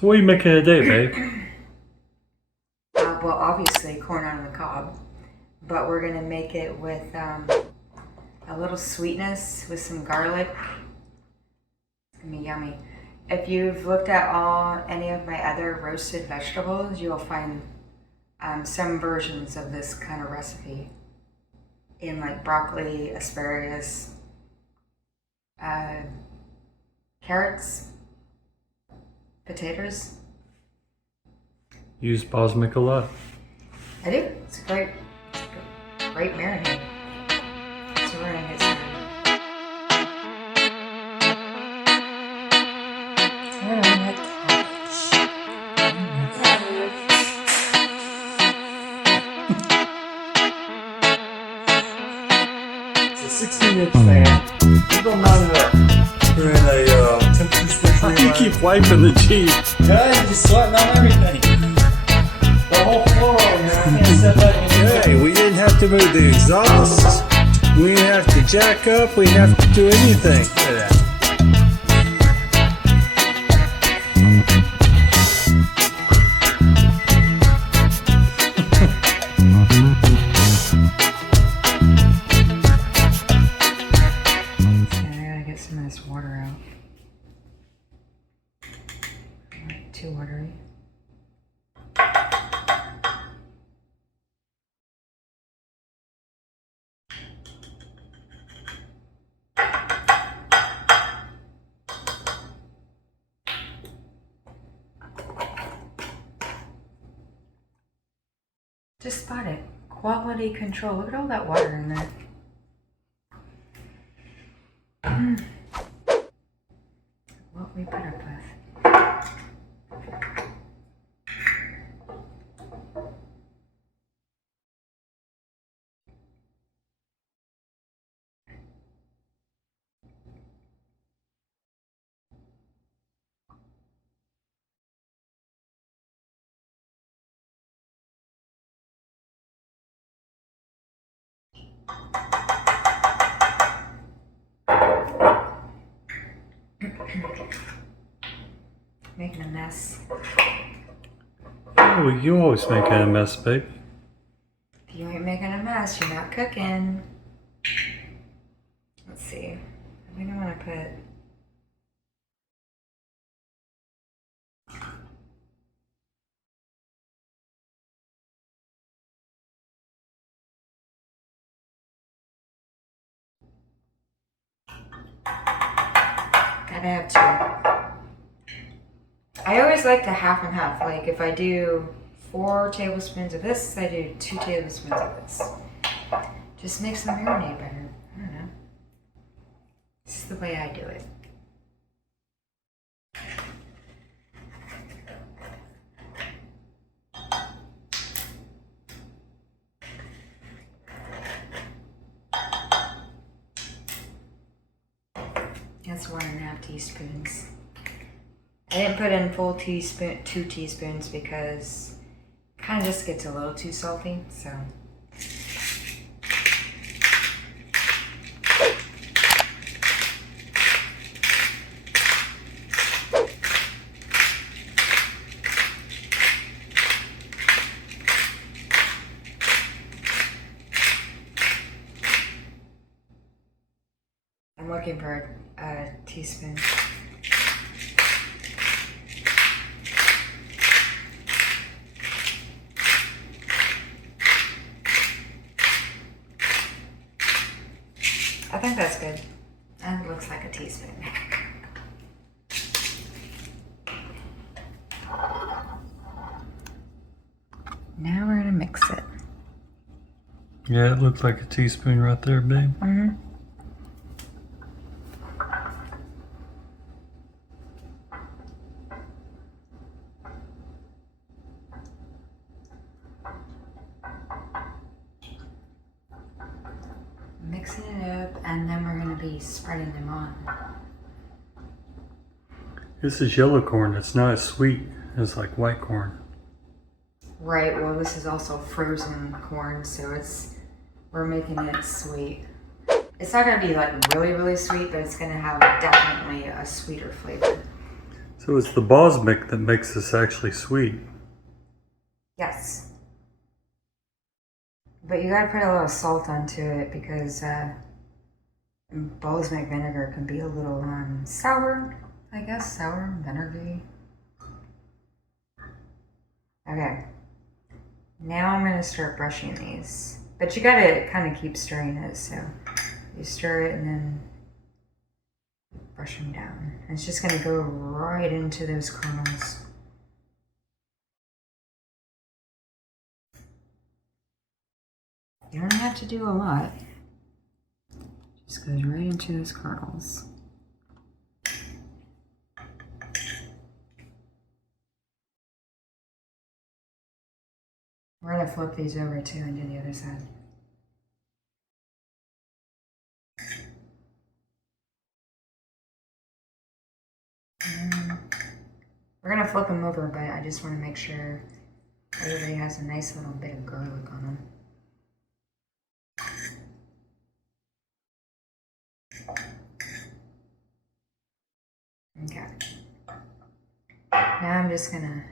So what are you making today, babe? Well, obviously corn on the cob, but we're gonna make it with a little sweetness with some garlic. It's gonna be yummy. If you've looked at any of my other roasted vegetables, you'll find some versions of this kind of recipe in like broccoli, asparagus, carrots, potatoes. Use balsamic a lot. I do. It's a great marinade. So we're gonna get started. We're gonna make It's a 16-inch fan. You don't mount it up. We're in a temperature switch. Why do you keep wiping the Jeep? Guys, you're sweating on everything. The whole floor, I can't step back in. Hey, we didn't have to move the exhaust. We didn't have to jack up. We didn't have to do anything for that. I gotta get some of this water out. Not too watery. Just spot it. Quality control. Look at all that water in there. What we put up with. Making a mess. Oh, you always making a mess, babe. If you ain't making a mess, you're not cooking. Let's see. I think I want to put. Gotta have two. I always like to half and half. Like if I do 4 tablespoons of this, I do 2 tablespoons of this. Just makes the marinade better. I don't know. This is the way I do it. That's 1.5 teaspoons. I didn't put in full 2 teaspoons because it kind of just gets a little too salty, so. I'm looking for a teaspoon. I think that's good. And it looks like a teaspoon. Now we're gonna mix it. Yeah, it looks like a teaspoon right there, babe. Mm-hmm. Mixing it up, and then we're going to be spreading them on. This is yellow corn. It's not as sweet as like white corn. Right, well this is also frozen corn, so we're making it sweet. It's not going to be like really, really sweet, but it's going to have definitely a sweeter flavor. So it's the balsamic that makes this actually sweet. Yes. But you gotta put a little salt onto it because balsamic vinegar can be a little sour, I guess. Sour, vinegary. Okay. Now I'm gonna start brushing these. But you gotta kind of keep stirring it, so you stir it and then brush them down. And it's just gonna go right into those kernels. You don't have to do a lot. Just goes right into those kernels. We're gonna flip these over too and do the other side. We're gonna flip them over, but I just want to make sure everybody has a nice little bit of garlic on them. Okay. Now I'm just gonna.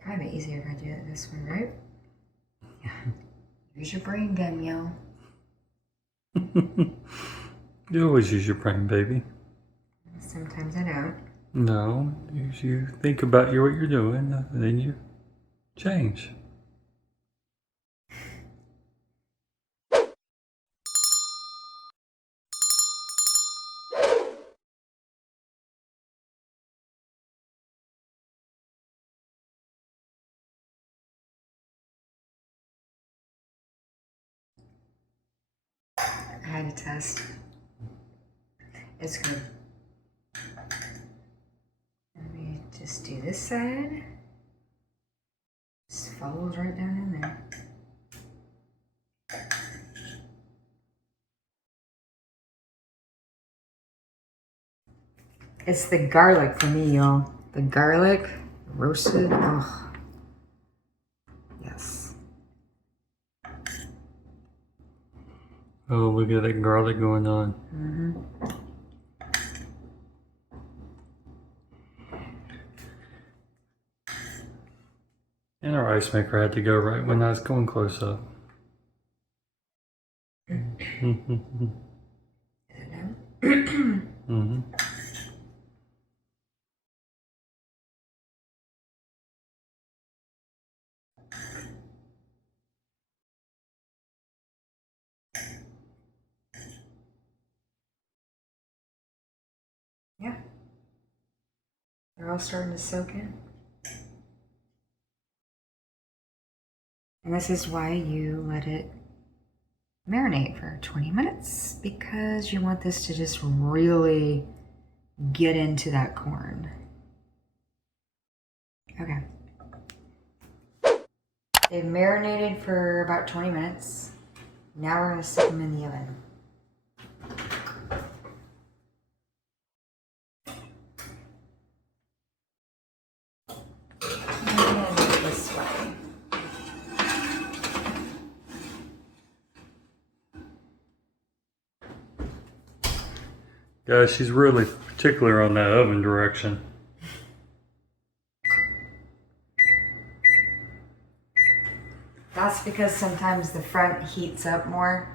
Probably easier if I do it this way, right? Yeah. Use your brain, Danielle. You always use your brain, baby. Sometimes I don't. No, you think about what you're doing, and then you change. I had to test. It's good. Let me just do this side. Just follows right down in there. It's the garlic for me, y'all. The garlic roasted. Oh, yes. Oh, look at that garlic going on. Mm-hmm. And our ice maker had to go right when I was going close up. Mm-hmm. Yeah. They're all starting to soak in. And this is why you let it marinate for 20 minutes, because you want this to just really get into that corn. Okay. They've marinated for about 20 minutes. Now we're going to stick them in the oven. This way. Guys, she's really particular on that oven direction. That's because sometimes the front heats up more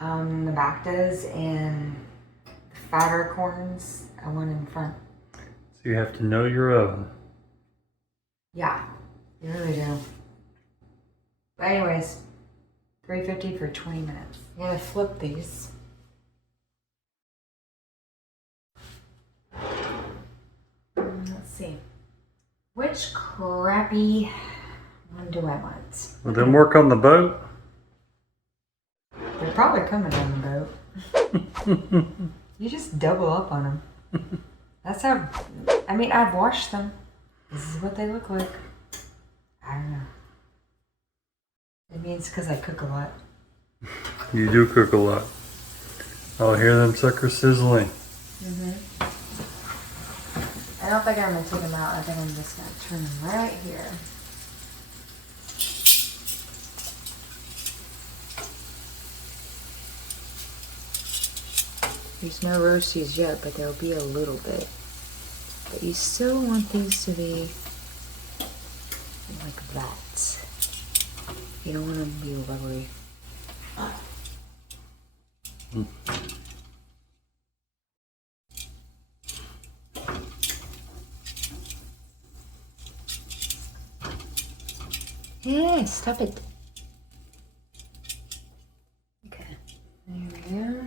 than the back does, and the fatter corns, I want in front. So you have to know your oven. Yeah, you really do. But anyways, 350 for 20 minutes. I'm gonna flip these. Let's see. Which crappy one do I want? Well, then work on the boat. They're probably coming on the boat. You just double up on them. That's how, I mean, I've washed them. This is what they look like. I don't know. It means because I cook a lot. You do cook a lot. I'll hear them suckers sizzling. I don't think I'm going to take them out. I think I'm just going to turn them right here. There's no roasties yet, but there'll be a little bit. But you still want these to be like that. You don't want them to be rubbery. Yeah, stop it. Okay, there we go.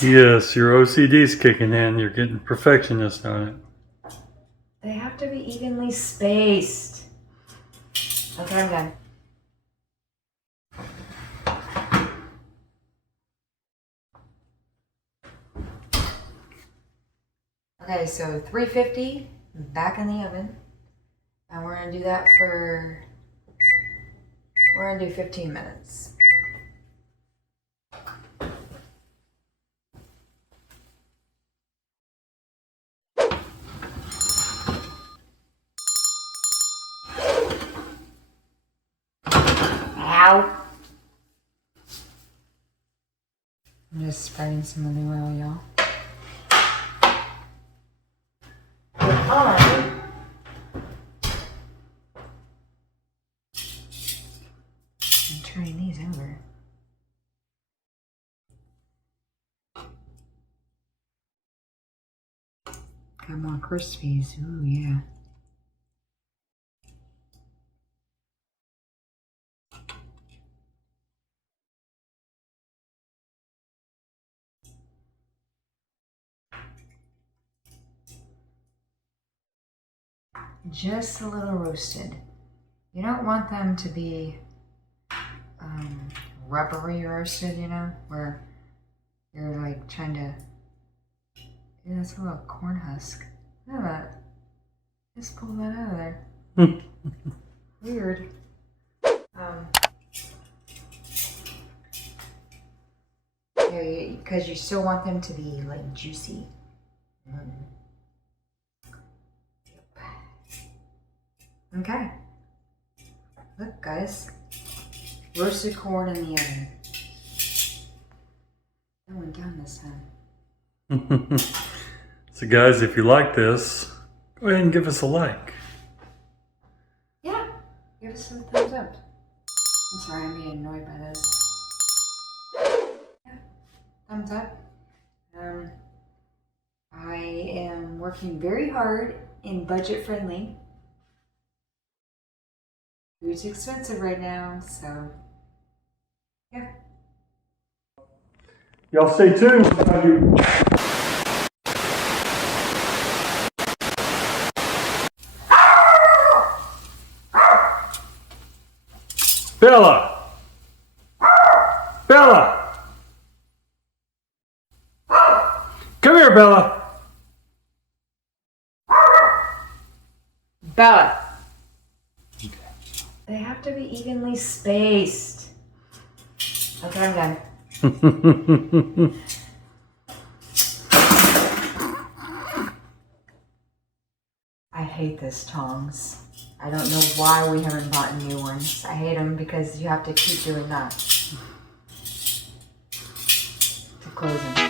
Yes, your OCD's kicking in. You're getting perfectionist on it. They have to be evenly spaced. Okay, I'm done. Okay, so 350 back in the oven. And we're gonna do that for, we're gonna do 15 minutes. Ow! I'm just spreading some of the oil, y'all. I'm turning these over. Got more crispies. Ooh, yeah. Just a little roasted. You don't want them to be rubbery roasted, you know, where you're like trying to. Yeah, that's a little corn husk. Look at that. Just pull that out of there. Weird. Yeah, because you still want them to be like juicy. Okay. Look, guys. Roasted corn in the oven. That went down this time. So guys, if you like this, go ahead and give us a like. Yeah. Give us some thumbs up. I'm sorry, I'm getting annoyed by this. Yeah. Thumbs up. I am working very hard in budget friendly. Food's expensive right now, so yeah. Y'all stay tuned. Bella! Bella! Come here, Bella! Bella! They have to be evenly spaced. Okay, I'm done. I hate this tongs. I don't know why we haven't bought new ones. I hate them because you have to keep doing that to close them.